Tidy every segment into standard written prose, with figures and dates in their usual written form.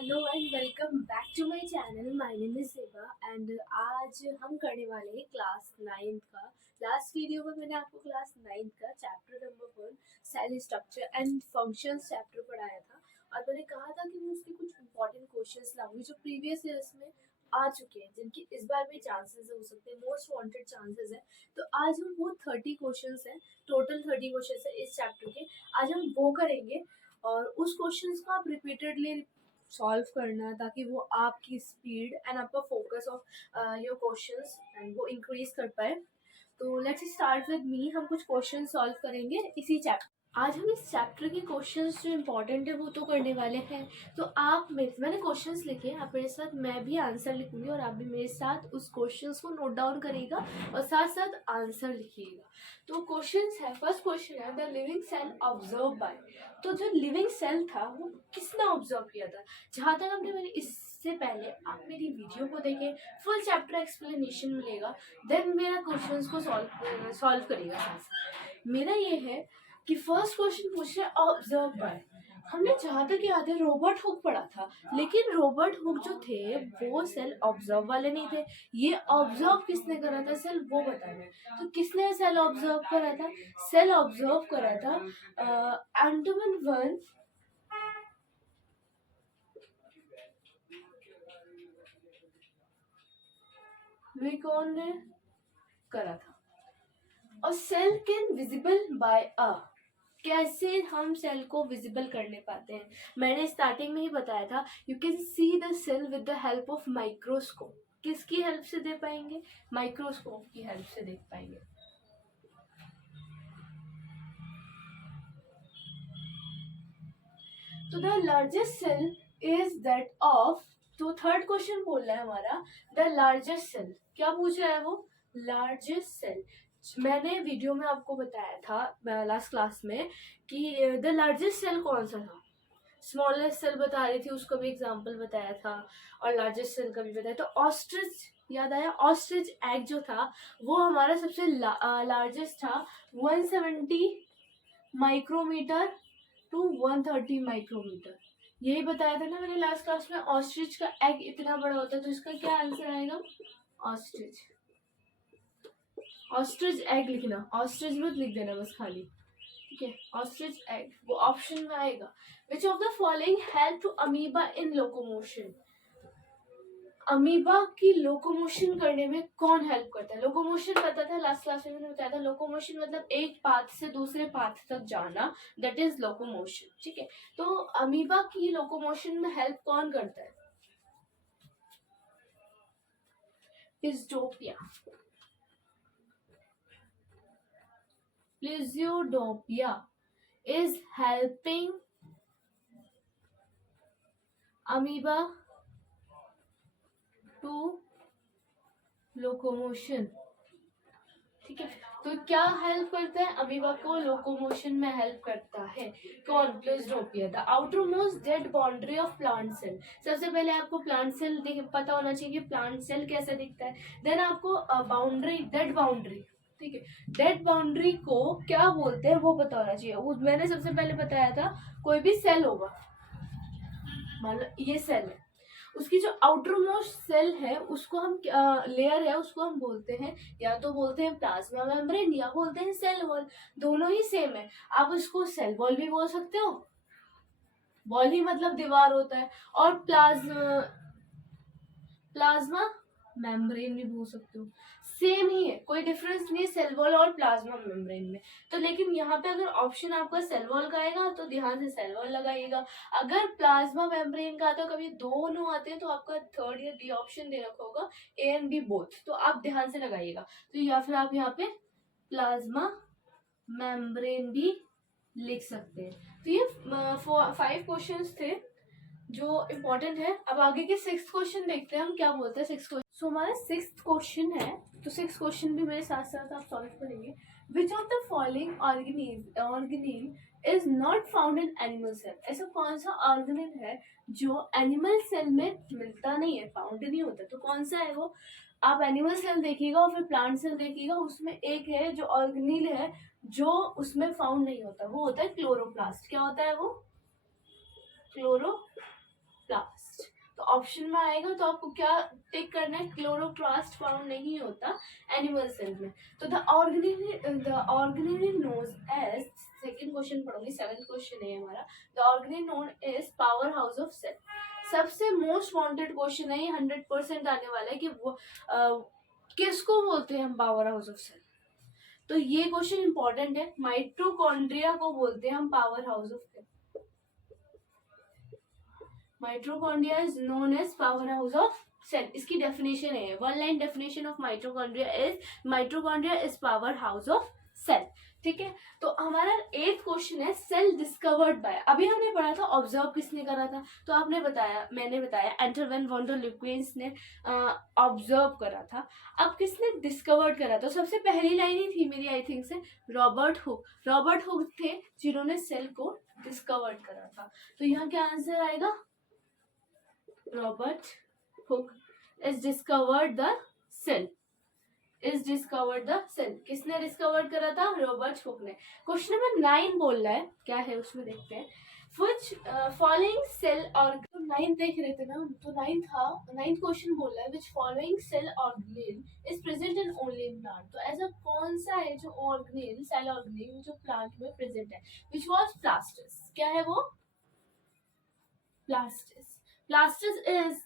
Hello and welcome back to my channel. My name is Seba and आज हम करने वाले हैं क्लास 9th का। लास्ट वीडियो में मैंने आपको क्लास 9th का chapter number 1 cell structure and functions chapter पढ़ाया था और मैंने कहा था कि मैं उसके कुछ इंपॉर्टेंट क्वेश्चंस लाऊंगी जो प्रीवियस ईयर्स में आ चुके हैं, जिनकी इस बार भी चांसेस हो सकते हैं, मोस्ट वांटेड चांसेस है। तो आज हम वो 30 क्वेश्चंस हैं, टोटल 30 क्वेश्चंस है इस चैप्टर के। आज हम वो करेंगे और उस क्वेश्चंस को आप रिपीटेडली सॉल्व करना ताकि वो आपकी स्पीड एंड आपका focus of your questions and वो इंक्रीज कर पाए। तो लेट्स स्टार्ट विद मी। हम कुछ क्वेश्चन सॉल्व करेंगे इसी चैप्टर। आज हम इस चैप्टर के क्वेश्चंस जो इम्पोर्टेंट है वो तो करने वाले हैं। तो आप मैंने क्वेश्चंस लिखे, आप मेरे साथ, मैं भी आंसर लिखूंगी और आप भी मेरे साथ उस क्वेश्चंस को नोट डाउन करेगा और साथ साथ आंसर लिखिएगा। तो क्वेश्चंस है, फर्स्ट क्वेश्चन है the living cell observe by. तो जो लिविंग सेल था वो किसने ऑब्जर्व किया था? जहाँ तक हमने मैंने इससे पहले आप मेरी वीडियो को देखें, फुल चैप्टर एक्सप्लेनेशन मिलेगा, देन मेरा क्वेश्चंस को सॉल्व करेगा साथ साथ। मेरा ये है कि फर्स्ट क्वेश्चन पूछ रहे ऑब्जर्व बाय। हमने जहाँ तक याद है रॉबर्ट हुक पढ़ा था, लेकिन रॉबर्ट हुक जो थे वो सेल ऑब्जर्व वाले नहीं थे। ये ऑब्जर्व किसने करा था सेल, वो बताना है। तो किसने सेल ऑब्जर्व करा था? सेल ऑब्जर्व करा था एंटोमन वन विकॉन ने करा था। और सेल कैन विजिबल बाय अ, कैसे हम सेल को विजिबल करने पाते हैं? मैंने स्टार्टिंग में ही बताया था, you can see the cell with the help of microscope. किसकी हेल्प से देख पाएंगे? माइक्रोस्कोप की हेल्प से देख पाएंगे। तो the largest cell is that of, तो थर्ड क्वेश्चन बोल रहा है हमारा द लार्जेस्ट सेल। क्या पूछ रहा है वो? Largest cell. मैंने वीडियो में आपको बताया था लास्ट क्लास में कि द लार्जेस्ट सेल कौन सा था। स्मॉलेस्ट सेल बता रही थी, उसका भी एग्जांपल बताया था और लार्जेस्ट सेल का भी बताया। तो ऑस्ट्रिच याद आया? ऑस्ट्रिच एग जो था वो हमारा सबसे लार्जेस्ट था, 170 माइक्रोमीटर टू 130 माइक्रोमीटर। यही बताया था ना मैंने लास्ट क्लास में, ऑस्ट्रिच का एग इतना बड़ा होता है। तो इसका क्या आंसर आएगा? ऑस्ट्रिच। ऑस्ट्रिच एग लिखना, ऑस्ट्रिच मत लिख देना बस खाली, ठीक है? ऑस्ट्रिच एग वो ऑप्शन में आएगा। Which of the following help to amoeba in locomotion? Amoeba की लोकोमोशन करने में कौन हेल्प करता है? लोकोमोशन पता था, लास्ट क्लास में मैंने बताया था। लोकोमोशन मतलब एक पाथ से दूसरे पाथ तक जाना, दैट इज लोकोमोशन, ठीक है? तो अमीबा की लोकोमोशन में हेल्प कौन करता है? प्लिजियोडोपिया। प्लिजियोडोपिया is helping amoeba to locomotion, ठीक है? तो क्या हेल्प करता है? अमीबा को लोकोमोशन में हेल्प करता है कौन? प्लिजियोडोपिया। The outermost dead boundary of plant cell. सबसे पहले आपको प्लांट सेल पता होना चाहिए कि प्लांट सेल कैसे दिखता है। देन आपको बाउंड्री, डेड बाउंड्री, ठीक है? डेड बाउंड्री को क्या बोलते हैं वो पता होना चाहिए। वो मैंने सबसे पहले बताया था, कोई भी सेल होगा, मान लो ये सेल है, उसकी जो आउटर मोस्ट सेल है उसको हम लेयर है उसको हम बोलते हैं, या तो बोलते हैं प्लाज्मा मेम्ब्रेन या बोलते हैं सेल वॉल। दोनों ही सेम है। आप उसको सेल वॉल भी बोल सकते हो, वॉल ही मतलब दीवार होता है, और प्लाज्मा मेम्ब्रेन भी बोल सकते हो। सेम ही है, कोई डिफरेंस नहीं है सेल वॉल और प्लाज्मा मेम्ब्रेन में। तो लेकिन यहाँ पे अगर ऑप्शन आपका सेल वॉल का आएगा तो ध्यान से सेल वॉल लगाइएगा। अगर प्लाज्मा मेम्ब्रेन का आता है, कभी दोनों आते हैं, तो आपका थर्ड या डी ऑप्शन दे रखा होगा, ए एंड बी बोथ, तो आप ध्यान से लगाइएगा। तो या फिर आप यहाँ पे प्लाज्मा मेम्ब्रेन भी लिख सकते हैं। तो ये 5 क्वेश्चंस थे जो इम्पोर्टेंट है। अब आगे के 6th क्वेश्चन देखते हैं हम क्या बोलते हैं। 6th क्वेश्चन, सो हमारा 6th क्वेश्चन है, तो 6th क्वेश्चन भी मेरे साथ साथ आप सॉल्व करेंगे। Which of the following organelle is not found in animal cell? ऐसा कौन सा ऑर्गेनिल है जो एनिमल सेल में मिलता नहीं है, फाउंड नहीं होता? तो कौन सा है वो? आप एनिमल सेल देखिएगा और फिर प्लांट सेल देखिएगा, उसमें एक है जो ऑर्गेनिल है जो उसमें फाउंड नहीं होता, वो होता है क्लोरोप्लास्ट। क्या होता है वो? क्लोरोप्लास्ट। तो ऑप्शन में आएगा तो आपको क्या टिक करना है, क्लोरोप्लास्ट फाउंड नहीं होता एनिमल सेल में। तो the organelle known as, second question पढ़ूंगी, 7th क्वेश्चन है हमारा, the organelle known as power house of cell. सबसे मोस्ट वांटेड क्वेश्चन है ये, 100% आने वाला है कि वो किसको बोलते हैं हम पावर हाउस ऑफ सेल। तो ये क्वेश्चन इंपॉर्टेंट है। माइटोकॉन्ड्रिया को बोलते हैं हम power house of cell. Mitochondria is known as power house of cell. इसकी डेफिनेशन है, one line definition of mitochondria is, mitochondria is power house of cell. ठीक है, तो हमारा 8th क्वेश्चन है सेल डिस्कवर्ड बाय। अभी हमने पढ़ा था ऑब्जर्व किसने करा था, तो आपने बताया, मैंने बताया एंटरवेन वॉन डर ल्यूकेंस ने ऑब्जर्व करा था। अब किसने डिस्कवर्ड करा था, सबसे पहली लाइन ही थी मेरी आई थिंक से, रॉबर्ट हुक। रॉबर्ट हुक थे जिन्होंने सेल को डिस्कवर्ड करा था। तो यहाँ क्या आंसर आएगा, Robert Hooke is discovered the cell. Is discovered the cell. किसने डिस्कवर्ड करा था, रॉबर्ट हुक ने। क्वेश्चन नंबर 9 बोल रहा है, क्या है उसमें देखते हैं। Which following cell organ, तो 9 देख रहे थे ना, तो 9 था, 9th क्वेश्चन बोल रहा है which following cell organelle is present in only in plant। तो ऐसा कौन सा है जो ऑर्गेनेल, सेल ऑर्गेनेल जो प्लांट में प्रेजेंट है, which was plastis। क्या है वो, plastis। Plastis is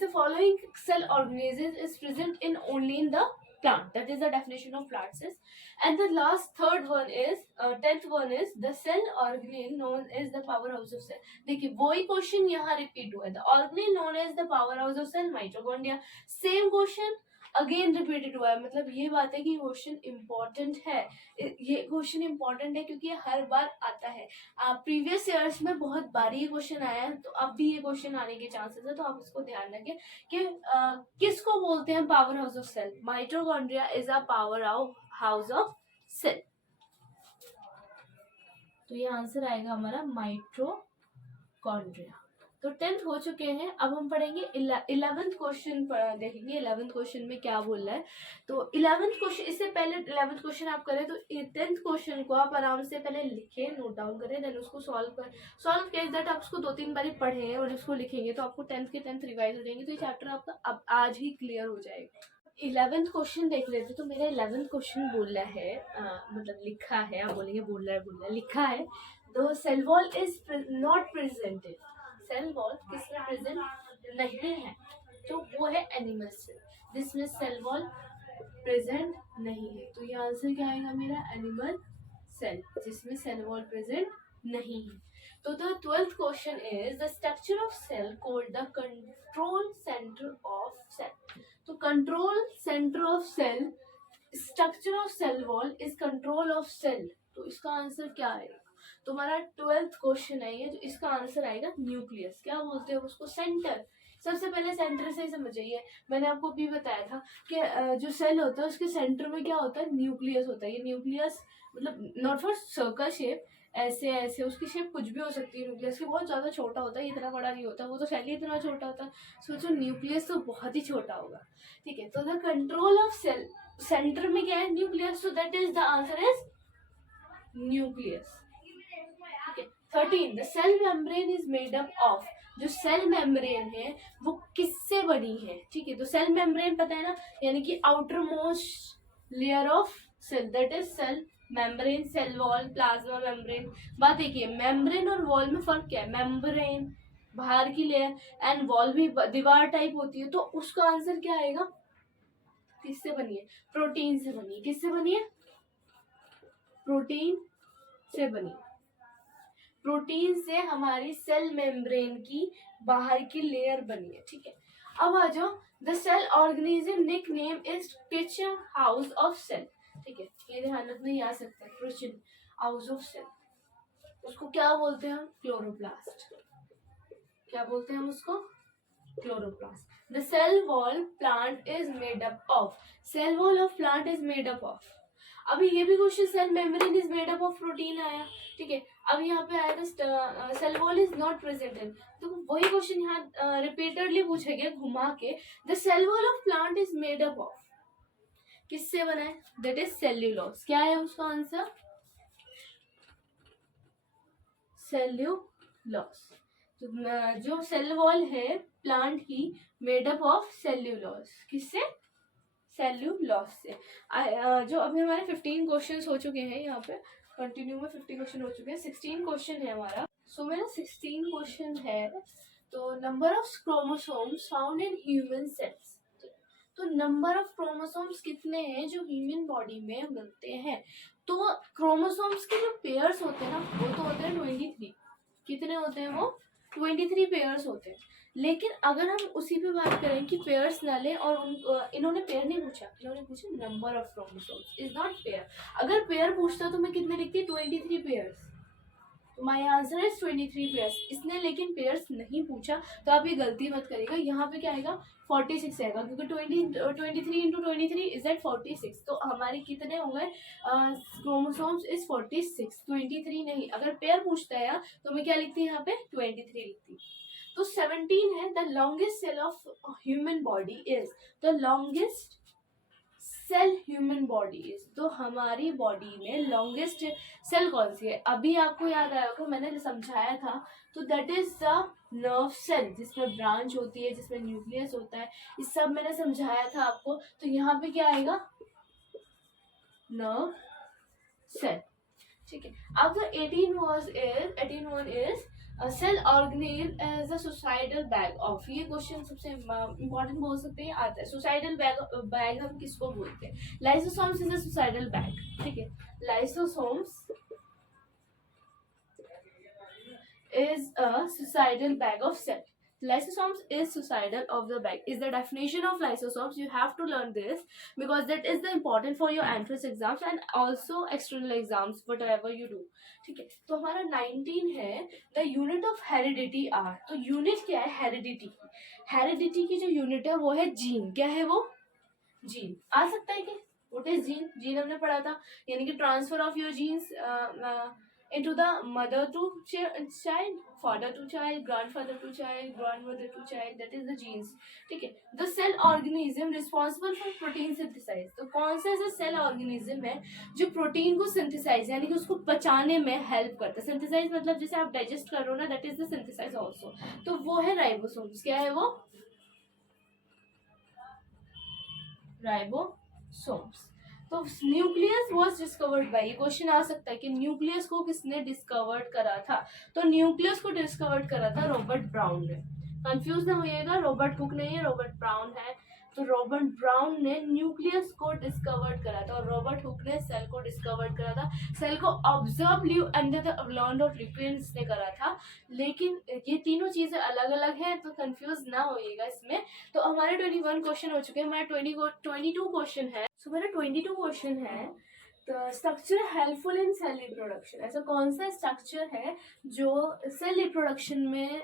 the following cell organism is present in only in the plant. That is the definition of plastis. And the last third one is 10th one is the cell organelle known as the powerhouse of cell. देखिए वही question यहाँ repeat हुआ है, the organelle known as the powerhouse of cell, mitochondria। Same question again repeated हुआ है, मतलब ये बात है कि क्वेश्चन इंपॉर्टेंट है। ये क्वेश्चन इंपॉर्टेंट है क्योंकि ये हर बार आता है। प्रीवियस ईयर्स में बहुत बार ये क्वेश्चन आया है, तो अब भी ये क्वेश्चन आने के चांसेस है। तो आप इसको ध्यान रखें कि किसको बोलते हैं power house of cell. Mitochondria is a power house of cell. तो ये आंसर आएगा हमारा माइटोकॉन्ड्रिया। तो 10th हो चुके हैं, अब हम पढ़ेंगे 11th क्वेश्चन देखेंगे। 11th क्वेश्चन में क्या बोल रहा है, तो 11th क्वेश्चन, इससे पहले 11th क्वेश्चन आप करें तो 10th क्वेश्चन को आप आराम से पहले लिखें, नोट डाउन करें, देन उसको सॉल्व किया दैट आप उसको 2-3 बार पढ़ें और उसको लिखेंगे तो आपको 10th के 10th रिवाइज हो जाएंगे। तो ये चैप्टर आपका अब आज ही क्लियर हो जाएगा। 11th क्वेश्चन देख लेते। तो मेरा 11th क्वेश्चन बोल रहा है, मतलब लिखा है, आप बोलेंगे बोल रहा है, लिखा है the cell wall is not presented. Cell wall किसमें प्रेजेंट नहीं है, तो वो है एनिमल सेल जिसमें सेल वॉल प्रेजेंट नहीं है। तो ये आंसर क्या आएगा मेरा, एनिमल सेल जिसमें सेल वॉल प्रेजेंट नहीं है। तो the 12th question is the structure of cell called the control centre of cell. तो control centre of cell, structure of cell wall is control of cell. तो इसका answer क्या आएगा, तो हमारा 12th क्वेश्चन है ये, तो इसका आंसर आएगा न्यूक्लियस। क्या बोलते हैं उसको, सेंटर। सबसे पहले सेंटर से ही समझिए, मैंने आपको भी बताया था कि जो सेल होता है उसके सेंटर में क्या होता है, न्यूक्लियस होता है। ये न्यूक्लियस मतलब नॉट फॉर सर्कल शेप, ऐसे ऐसे उसकी शेप कुछ भी हो सकती है। न्यूक्लियस की बहुत ज़्यादा छोटा होता है, इतना बड़ा नहीं होता, वो तो सेल ही इतना छोटा होता है। सोचो न्यूक्लियस तो बहुत ही छोटा होगा। ठीक है, तो the control of cell, centre में क्या है, nucleus. So that is the answer is nucleus. 13 the cell membrane is made up of. जो सेल मेम्ब्रेन है वो किससे बनी है, ठीक है। तो सेल मेम्ब्रेन पता है ना, यानी कि outer most layer of cell, that is cell membrane. Cell wall, plasma membrane. बात देखिए, मेम्ब्रेन और वॉल में फर्क क्या है, मेम्ब्रेन बाहर की लेयर एंड वॉल भी दीवार टाइप होती है। तो उसका आंसर क्या आएगा, किससे बनी है, प्रोटीन से बनी है। किससे बनी है, प्रोटीन से बनी। प्रोटीन से हमारी सेल मेम्ब्रेन की बाहर की लेयर बनी है। ठीक है, अब आ जाओ, the cell organism nick name is kitchen house of cell. ठीक है, ये ध्यान रखना, ही आ सकता है किचन हाउस ऑफ सेल। उसको क्या बोलते हैं हम, क्लोरोप्लास्ट। क्या बोलते हैं हम उसको, chloroplast. The cell wall plant is made up of. Cell wall of plant is made up of. अभी ये भी question cell membrane is made up of protein आया। ठीक है, अब यहाँ पे आएगा cell wall is not present in. तो वही क्वेश्चन यहाँ रिपीटेडली पूछा गया घुमा के, the cell wall of plant is made up of. किससे बना है, दैट इज सेल्यूलोज। क्या है उसका आंसर, सेल्यूलोज। तो जो सेल वॉल है प्लांट की मेड अप ऑफ सेल्यूलोज, किससे? सेल्यूलोज से। जो अभी हमारे 15 क्वेश्चंस हो चुके हैं, यहाँ पे कंटिन्यू में 50 क्वेश्चन हो चुके हैं, 16 क्वेश्चन है हमारा। सो मेरा 16 क्वेश्चन है, तो number of chromosomes found in human cells. तो नंबर ऑफ क्रोमोसोम्स कितने हैं जो ह्यूमन बॉडी में मिलते हैं? तो क्रोमोसोम्स के जो पेयर्स होते हैं ना, वो तो होते हैं 23। कितने होते हैं वो? 23 पेयर्स होते हैं। लेकिन अगर हम उसी पे बात करें कि पेयर्स ना लें, और इन्होंने पेयर नहीं पूछा, इन्होंने पूछा number of chromosomes, is not pair. अगर पेयर पूछता तो मैं कितने लिखती? 23 pairs. My answer is 23 pairs. इसने लेकिन पेयर्स नहीं पूछा, तो आप ये गलती मत करिएगा। यहाँ पे क्या आएगा? 46 आएगा, क्योंकि 23 इंटू 23 इज एट 46। तो हमारे कितने हो गए क्रोमोसोम्स? इज 46, 23 नहीं। अगर पेयर पूछता है तो मैं क्या लिखती यहाँ पे? 23 लिखती। तो 17 है, the longest cell of human body is. The longest cell human body is. तो हमारी बॉडी में लॉन्गेस्ट सेल कौन सी है? अभी आपको याद आया होगा, मैंने समझाया था। तो that is the nerve cell, जिसमें ब्रांच होती है, जिसमें न्यूक्लियस होता है, इस सब मैंने समझाया था आपको। तो यहाँ पे क्या आएगा? Nerve cell. ठीक है। अब the 18 is cell organelle as a suicidal bag of. ये क्वेश्चन सबसे इंपॉर्टेंट बोल सकते हैं, आता है। सुसाइडल बैग हम किसको बोलते हैं? Lysosomes is a suicidal bag. ठीक है, lysosomes is a suicidal bag of cell. Lysosomes is suicidal of the bag is the definition of lysosomes. You have to learn this because that is the important for your entrance exams and also external exams whatever you do. ठीक है, तो हमारा 19 है, the unit of heredity are। तो unit क्या है? Heredity. Heredity की जो यूनिट है वो है जीन। क्या है वो? जीन। आ सकता है कि व्हाट इज जीन? जीन हमने पढ़ा था, यानी कि transfer of your genes into the mother to child, father to child, grandfather to child, grandmother to child, that is the genes। ठीक है। the cell organism responsible for protein synthesis। तो कौन सा ऐसा सेल ऑर्गेनिज्म है जो protein को synthesise यानी कि उसको पचाने में हेल्प करता है? सिंथेसाइज मतलब जैसे आप डाइजेस्ट कर रहे हो ना, that is the synthesize also. तो वो है राइबोसोम्स। क्या है वो? राइबोसोम्स। तो न्यूक्लियस वॉज डिस्कवर्ड बाय। ये क्वेश्चन आ सकता है कि न्यूक्लियस को किसने डिस्कवर्ड करा था? तो न्यूक्लियस को डिस्कवर्ड करा था रॉबर्ट ब्राउन ने। कंफ्यूज ना होइएगा, रॉबर्ट हुक नहीं है, रॉबर्ट ब्राउन है। तो रॉबर्ट ब्राउन ने न्यूक्लियस को डिस्कवर्ड करा था और रॉबर्ट हुक ने सेल को डिस्कवर्ड करा था। सेल को ऑब्जर्व लिव अंडर द अवलॉन्ड ऑफ रिक्वेंस ने करा था। लेकिन ये तीनों चीजें अलग अलग हैं, तो कंफ्यूज ना होइएगा इसमें। तो हमारे 21 क्वेश्चन हो चुके हैं, हमारे 22 क्वेश्चन है। सो मेरा 22 क्वेश्चन है, तो structure helpful in cell reproduction. ऐसा कौन सा स्ट्रक्चर है जो सेल रिप्रोडक्शन में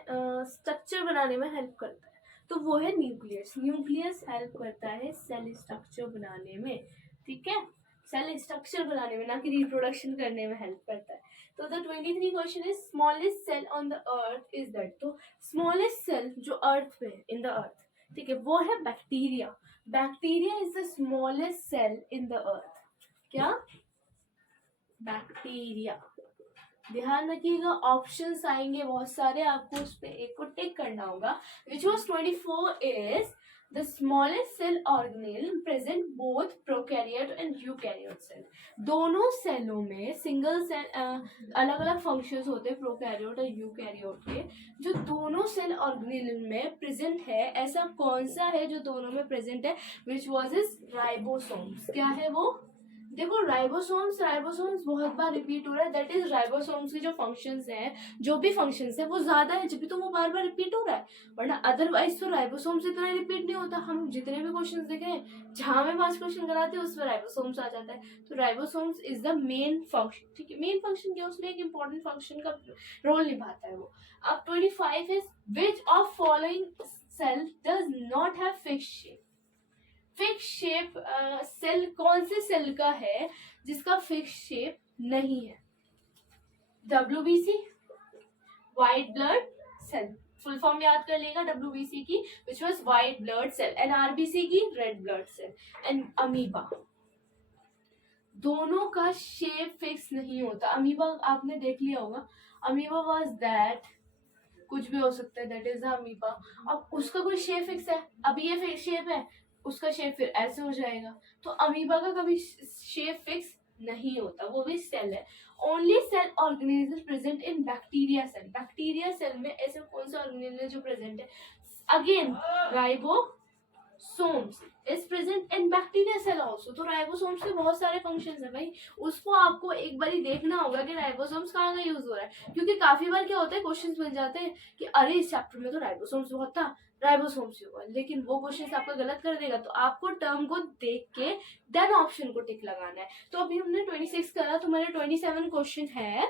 स्ट्रक्चर बनाने में हेल्प करता है? तो वो है न्यूक्लियस। न्यूक्लियस हेल्प करता है सेल स्ट्रक्चर बनाने में। ठीक है, सेल स्ट्रक्चर बनाने में, ना कि रिप्रोडक्शन करने में हेल्प करता है। तो the 23 question is smallest cell on the earth is that. तो स्मॉलेस्ट सेल जो अर्थ पे इन द अर्थ, ठीक है, वो है bacteria. Bacteria is the smallest cell in the earth. क्या? बैक्टीरिया। ध्यान रखिएगा, ऑप्शंस आएंगे बहुत सारे, आपको उस पे एक को टिक करना होगा। Which was 24 is the smallest cell organelle present both prokaryote and eukaryote cell. दोनों सेलों में सिंगल सेल अलग अलग फंक्शंस होते हैं, प्रोकैरियोट और यूकैरियोट के। जो दोनों सेल ऑर्गेनेल में प्रेजेंट है, ऐसा कौन सा है जो दोनों में प्रेजेंट है? Which was is ribosomes. क्या है वो? देखो, राइबोसोम्स बहुत बार रिपीट हो रहा है, दैट इज राइबोसोम्स के जो फंक्शंस हैं, जो भी फंक्शंस है वो ज्यादा है, जब भी तो वो बार बार रिपीट हो रहा है। वरना अदरवाइज तो राइबोसोम्स इतना रिपीट नहीं होता। हम जितने भी क्वेश्चंस देखे हैं, जहां में 5 क्वेश्चन कराते हैं उसमें राइबोसोम्स आ जाता है। तो ribosomes is the main function. ठीक है, मेन फंक्शन क्या? उसमें एक इंपॉर्टेंट फंक्शन का रोल निभाता है वो। अब 25 is which of following cell does not have fix shape. Fix shape cell कौन से सेल का है जिसका फिक्स शेप नहीं है? WBC, white blood cell. Full form याद कर लेगा WBC की, which was white blood cell. And RBC की red blood cell. And amoeba, दोनों का शेप फिक्स नहीं होता। अमीबा आपने देख लिया होगा। अमीबा वॉज दैट कुछ भी हो सकता है, दैट इज द अमीबा। अब उसका कोई शेप फिक्स है, अभी ये शेप है, उसका शेप फिर ऐसे हो जाएगा। तो अमीबा का कभी शेप फिक्स नहीं होता, वो भी सेल है। Only cell organism present in bacteria cell. Bacteria cell में ऐसे कौन सा ऑर्गेनिज्म जो प्रेजेंट है? Again ribosomes is present in bacteria cell also. तो राइबोसोम्स के बहुत सारे फंक्शंस है भाई, उसको आपको एक बार देखना होगा कि राइबोसोम्स कहाँ का यूज हो रहा है। क्योंकि काफी बार क्या होता है, क्वेश्चंस बन जाते हैं कि अरे इस चैप्टर में तो राइबोसोम्स बहुत था, राइबोसोम्स ही होगा, लेकिन वो क्वेश्चन आपका गलत कर देगा। तो आपको टर्म को देख के देन ऑप्शन को टिक लगाना है। तो अभी हमने 26 करा, तो हमारे 27 क्वेश्चन है,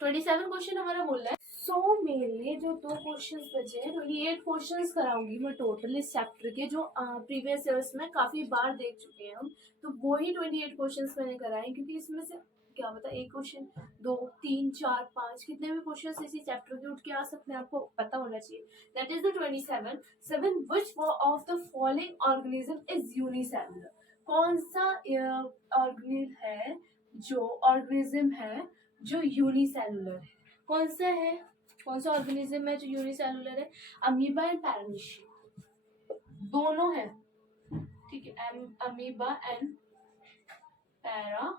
27 क्वेश्चन हमारा बोल रहा है। सो मेरे जो 2 क्वेश्चंस बचे हैं, 28 क्वेश्चंस कराऊंगी मैं टोटल इस चैप्टर के, जो प्रीवियस ईयर्स में काफी बार देख चुके हैं हम। तो वो ही 28 क्वेश्चंस मैंने कराए, क्योंकि इसमें से क्या पता एक क्वेश्चन 2 3 4 5 कितने भी क्वेश्चंस इसी चैप्टर के उठ के आ सकते हैं, आपको पता होना चाहिए। That is the 27 which of the following organism is unicellular. कौन सा ऑर्गेनिज्म है जो यूनिसेलुलर है? कौन सा है, कौन सा ऑर्गेनिज्म है जो यूनिसेलुलर है? अमीबा एंड पैरामीशिया दोनों है, ठीक है। अमीबा एंड पैरामीशिया,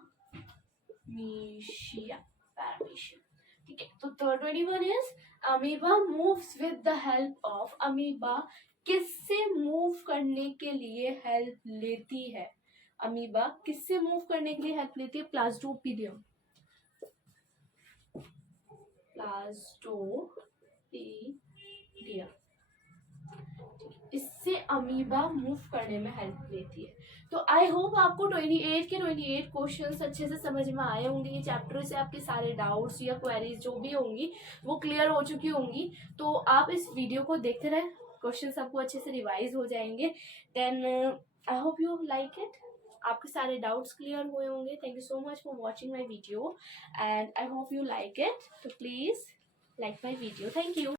ठीक है। तो 21 is amoeba moves with the help of. Amoeba किससे मूव करने के लिए हेल्प लेती है? अमीबा किससे मूव करने के लिए हेल्प लेती है? प्लाज्मोडियम, प्लाज्मोडियम, इससे अमीबा मूव करने में हेल्प लेती है। तो आई होप आपको 28 के 28 क्वेश्चंस अच्छे से समझ में आए होंगे। ये चैप्टर से आपके सारे डाउट्स या क्वेरीज जो भी होंगी वो क्लियर हो चुकी होंगी। तो आप इस वीडियो को देखते रहे, क्वेश्चंस आपको अच्छे से रिवाइज हो जाएंगे। Then I hope you like it, आपके सारे डाउट्स क्लियर हुए होंगे। Thank you so much for watching my video and I hope you like it. तो please like my video. Thank you.